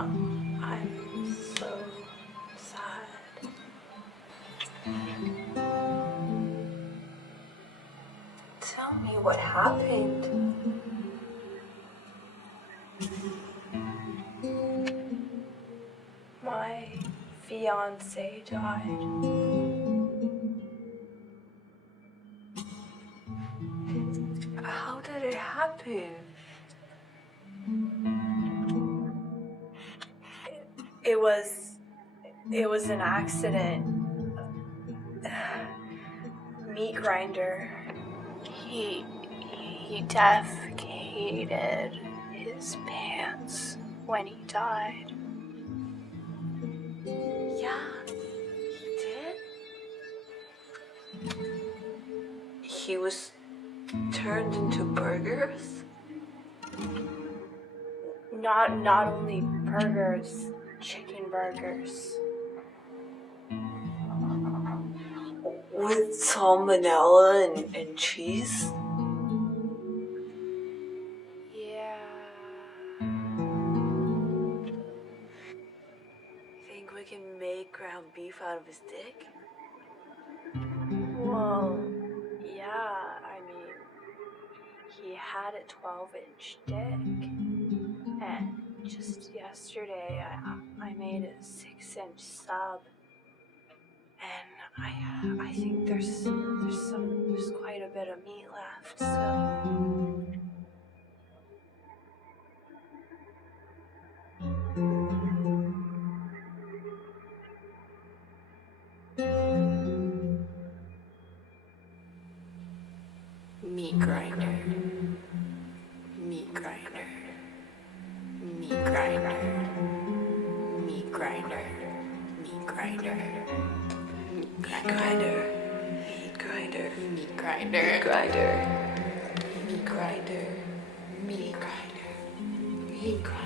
I'm so sad. Tell me what happened. My fiance died. How did it happen? It was an accident. Meat grinder. He defecated his pants when he died. Yeah, he did? He was turned into burgers? Not only burgers, chicken burgers. With salmonella and cheese? Yeah. Think we can make ground beef out of his dick? Well, yeah, I mean, he had a 12-inch dick. And just yesterday, I made a 6-inch sub. And I think there's quite a bit of meat left, so. Meat grinder. Meat grinder. Meat grinder. Meat grinder. Meat grinder. Meat grinder. Meat grinder. Meat grinder. Meat grinder. Meat grinder. Meat grinder. Meat grinder.